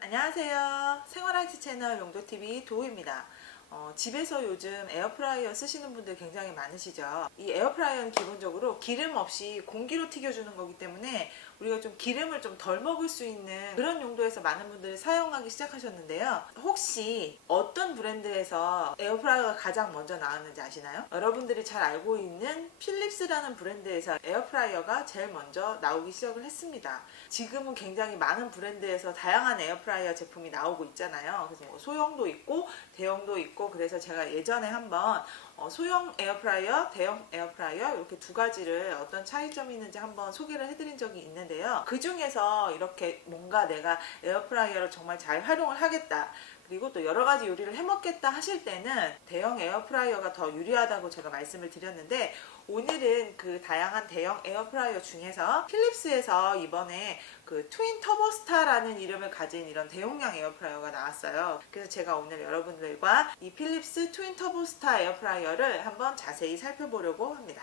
안녕하세요. 생활IT 채널 용도TV 도우입니다. 어, 집에서 요즘 에어프라이어 쓰시는 분들 굉장히 많으시죠. 이 에어프라이어는 기본적으로 기름 없이 공기로 튀겨주는 거기 때문에 우리가 좀 기름을 좀 덜 먹을 수 있는 그런 용도에서 많은 분들이 사용하기 시작하셨는데요. 혹시 어떤 브랜드에서 에어프라이어가 가장 먼저 나왔는지 아시나요? 여러분들이 잘 알고 있는 필립스라는 브랜드에서 에어프라이어가 제일 먼저 나오기 시작을 했습니다. 지금은 굉장히 많은 브랜드에서 다양한 에어프라이어 제품이 나오고 있잖아요. 그래서 뭐 소형도 있고 대형도 있고 그래서 제가 예전에 한번 어, 소형 에어프라이어, 대형 에어프라이어 이렇게 두 가지를 어떤 차이점이 있는지 한번 소개를 해드린 적이 있는데요. 그 중에서 이렇게 뭔가 내가 에어프라이어를 정말 잘 활용을 하겠다. 그리고 또 여러 가지 요리를 해먹겠다 하실 때는 대형 에어프라이어가 더 유리하다고 제가 말씀을 드렸는데 오늘은 그 다양한 대형 에어프라이어 중에서 필립스에서 이번에 그 트윈 터보스타라는 이름을 가진 이런 대용량 에어프라이어가 나왔어요. 그래서 제가 오늘 여러분들과 이 필립스 트윈 터보스타 에어프라이어를 한번 자세히 살펴보려고 합니다.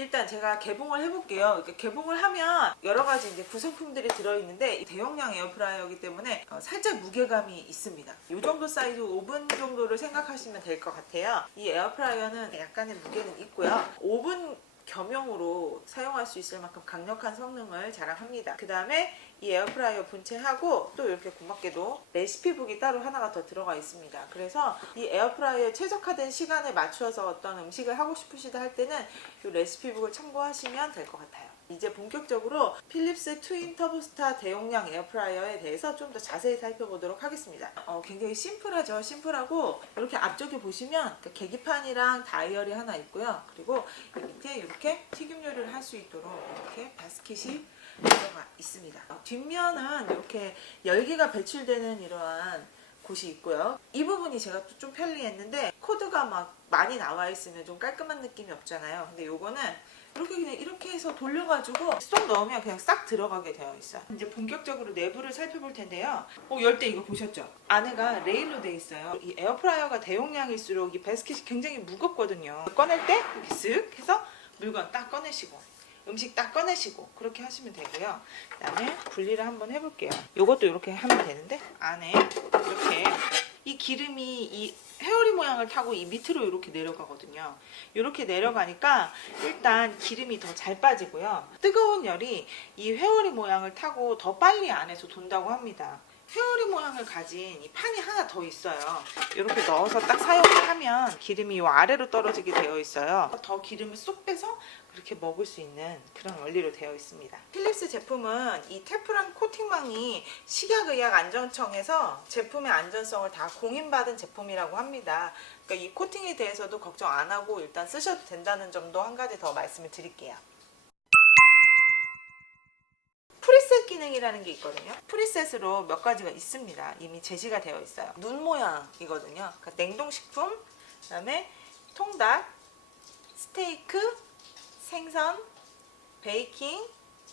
일단 제가 개봉을 해볼게요. 이렇게 개봉을 하면 여러 가지 이제 구성품들이 들어있는데 이 대용량 에어프라이어이기 때문에 어, 살짝 무게감이 있습니다. 이 정도 사이즈 5분 정도를 생각하시면 될 것 같아요. 이 에어프라이어는 약간의 무게는 있고요. 5분 겸용으로 사용할 수 있을 만큼 강력한 성능을 자랑합니다. 그 다음에 이 에어프라이어 본체하고 또 이렇게 고맙게도 레시피북이 따로 하나가 더 들어가 있습니다. 그래서 이 에어프라이어에 최적화된 시간에 맞추어서 어떤 음식을 하고 싶으시다 할 때는 이 레시피북을 참고하시면 될 것 같아요. 이제 본격적으로 필립스 트윈 터보스타 대용량 에어프라이어에 대해서 좀 더 자세히 살펴보도록 하겠습니다. 어, 굉장히 심플하죠. 심플하고 이렇게 앞쪽에 보시면 그 계기판이랑 다이얼이 하나 있고요. 그리고 이 밑에 이렇게 튀김 요리를 할 수 있도록 이렇게 바스켓이 들어가 있습니다. 어, 뒷면은 이렇게 열기가 배출되는 이러한 곳이 있고요. 이 부분이 제가 또 좀 편리했는데 코드가 막 많이 나와 있으면 좀 깔끔한 느낌이 없잖아요. 근데 요거는 이렇게 그냥 이렇게 해서 돌려가지고 쏙 넣으면 그냥 싹 들어가게 되어 있어요. 이제 본격적으로 내부를 살펴볼 텐데요. 어, 열때 이거 보셨죠? 안에가 레일로 돼 있어요. 이 에어프라이어가 대용량일수록 이 바스켓이 굉장히 무겁거든요. 꺼낼 때 이렇게 쓱 해서 물건 딱 꺼내시고 음식 딱 꺼내시고 그렇게 하시면 되고요. 그다음에 분리를 한번 해볼게요. 이것도 이렇게 하면 되는데 안에 이렇게 이 기름이 이 회오리 모양을 타고 이 밑으로 이렇게 내려가거든요. 이렇게 내려가니까 일단 기름이 더 잘 빠지고요. 뜨거운 열이 이 회오리 모양을 타고 더 빨리 안에서 돈다고 합니다. 회오리 모양을 가진 이 판이 하나 더 있어요. 이렇게 넣어서 딱 사용을 하면 기름이 이 아래로 떨어지게 되어 있어요. 더 기름을 쏙 빼서 그렇게 먹을 수 있는 그런 원리로 되어 있습니다. 필립스 제품은 이 테프론 코팅망이 식약의약 안전청에서 제품의 안전성을 다 공인받은 제품이라고 합니다. 그러니까 이 코팅에 대해서도 걱정 안 하고 일단 쓰셔도 된다는 점도 한 가지 더 말씀을 드릴게요. 기능이라는 게 있거든요. 프리셋으로 몇 가지가 있습니다. 이미 제시가 되어 있어요. 눈 모양이거든요. 그러니까 냉동식품, 그다음에 통닭, 스테이크, 생선, 베이킹,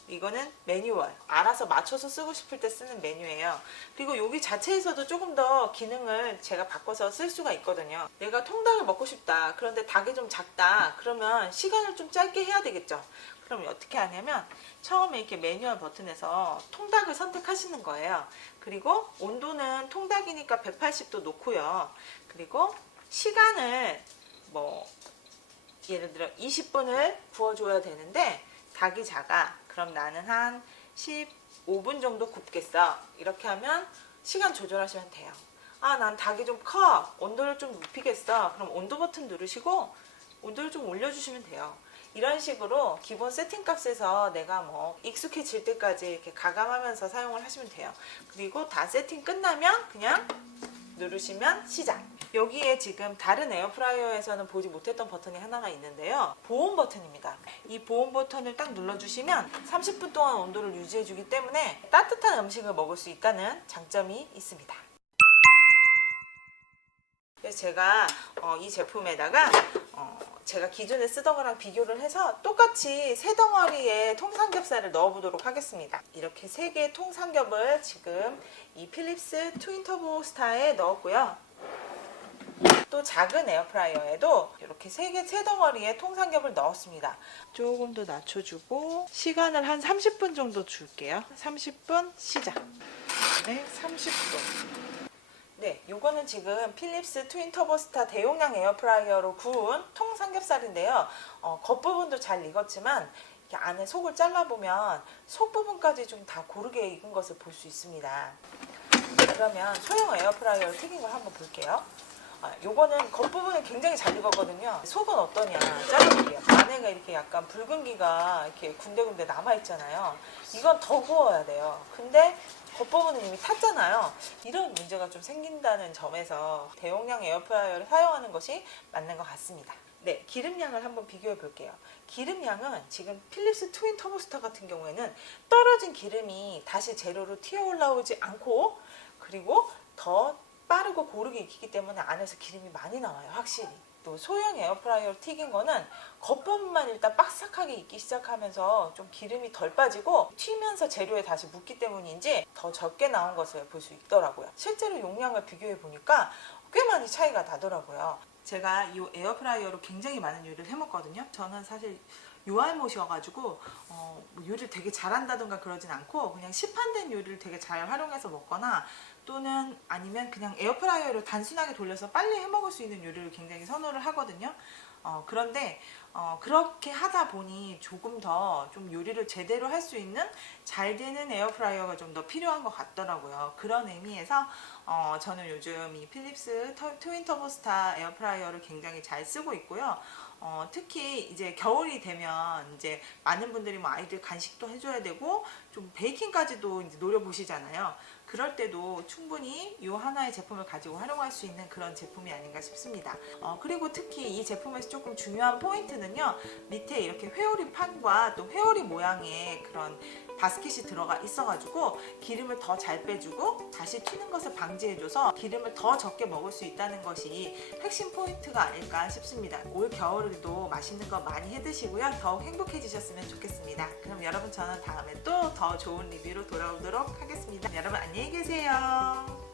이거는 매뉴얼. 알아서 맞춰서 쓰고 싶을 때 쓰는 메뉴예요. 그리고 여기 자체에서도 조금 더 기능을 제가 바꿔서 쓸 수가 있거든요. 내가 통닭을 먹고 싶다. 그런데 닭이 좀 작다. 그러면 시간을 좀 짧게 해야 되겠죠. 그럼 어떻게 하냐면 처음에 이렇게 매뉴얼 버튼에서 통닭을 선택하시는 거예요. 그리고 온도는 통닭이니까 180도 놓고요. 그리고 시간을 뭐 예를 들어 20분을 구워줘야 되는데 닭이 작아. 그럼 나는 한 15분 정도 굽겠어. 이렇게 하면 시간 조절하시면 돼요. 아, 난 닭이 좀 커. 온도를 좀 높이겠어. 그럼 온도 버튼 누르시고 온도를 좀 올려주시면 돼요. 이런 식으로 기본 세팅 값에서 내가 뭐 익숙해질 때까지 이렇게 가감하면서 사용을 하시면 돼요. 그리고 다 세팅 끝나면 그냥 누르시면 시작. 여기에 지금 다른 에어프라이어에서는 보지 못했던 버튼이 하나가 있는데요. 보온 버튼입니다. 이 보온 버튼을 딱 눌러주시면 30분 동안 온도를 유지해주기 때문에 따뜻한 음식을 먹을 수 있다는 장점이 있습니다. 그래서 제가 어, 이 제품에다가 어, 제가 기존에 쓰던 거랑 비교를 해서 똑같이 세 덩어리의 통삼겹살을 넣어보도록 하겠습니다. 이렇게 세 개의 통삼겹을 지금 이 필립스 트윈 터보 스타에 넣었고요. 또 작은 에어프라이어에도 이렇게 세개세 덩어리의 통삼겹을 넣었습니다. 조금 더 낮춰주고 시간을 한 30분 정도 줄게요. 30분 시작. 네, 30분. 네, 요거는 지금 필립스 트윈 터보스타 대용량 에어프라이어로 구운 통 삼겹살인데요. 어, 겉부분도 잘 익었지만 안에 속을 잘라보면 속 부분까지 좀 다 고르게 익은 것을 볼 수 있습니다. 그러면 소형 에어프라이어로 튀긴 걸 한번 볼게요. 아, 요거는 겉부분은 굉장히 잘 익었거든요. 속은 어떠냐? 잘라볼게요. 안에가 이렇게 약간 붉은기가 이렇게 군데군데 남아있잖아요. 이건 더 구워야 돼요. 근데 겉부분은 이미 탔잖아요. 이런 문제가 좀 생긴다는 점에서 대용량 에어프라이어를 사용하는 것이 맞는 것 같습니다. 네, 기름량을 한번 비교해 볼게요. 기름량은 지금 필립스 트윈 터보스타 같은 경우에는 떨어진 기름이 다시 재료로 튀어 올라오지 않고 그리고 더 빠르고 고르게 익히기 때문에 안에서 기름이 많이 나와요, 확실히. 또 소형 에어프라이어로 튀긴 거는 겉부분만 일단 빡싹하게 익기 시작하면서 좀 기름이 덜 빠지고 튀면서 재료에 다시 묻기 때문인지 더 적게 나온 것을 볼 수 있더라고요. 실제로 용량을 비교해 보니까 꽤 많이 차이가 나더라고요. 제가 이 에어프라이어로 굉장히 많은 요리를 해먹거든요. 저는 사실 요알못이어가지고 어, 뭐 요리를 되게 잘한다던가 그러진 않고 그냥 시판된 요리를 되게 잘 활용해서 먹거나 또는 아니면 그냥 에어프라이어로 단순하게 돌려서 빨리 해먹을 수 있는 요리를 굉장히 선호를 하거든요. 어, 그런데 어, 그렇게 하다 보니 조금 더 좀 요리를 제대로 할 수 있는 잘 되는 에어프라이어가 좀 더 필요한 것 같더라고요. 그런 의미에서 어, 저는 요즘 이 필립스 터- 트윈 터보스타 에어프라이어를 굉장히 잘 쓰고 있고요. 어, 특히 이제 겨울이 되면 이제 많은 분들이 뭐 아이들 간식도 해줘야 되고 좀 베이킹까지도 이제 노려보시잖아요. 그럴 때도 충분히 이 하나의 제품을 가지고 활용할 수 있는 그런 제품이 아닌가 싶습니다. 어, 그리고 특히 이 제품에서 조금 중요한 포인트는요. 밑에 이렇게 회오리 판과 또 회오리 모양의 그런 바스켓이 들어가 있어가지고 기름을 더 잘 빼주고 다시 튀는 것을 방지해줘서 기름을 더 적게 먹을 수 있다는 것이 핵심 포인트가 아닐까 싶습니다. 올 겨울 에도 맛있는 거 많이 해 드시고요. 더욱 행복해지셨으면 좋겠습니다. 그럼 여러분 저는 다음에 또 더 좋은 리뷰로 돌아오도록 하겠습니다. 여러분 안녕히 계세요.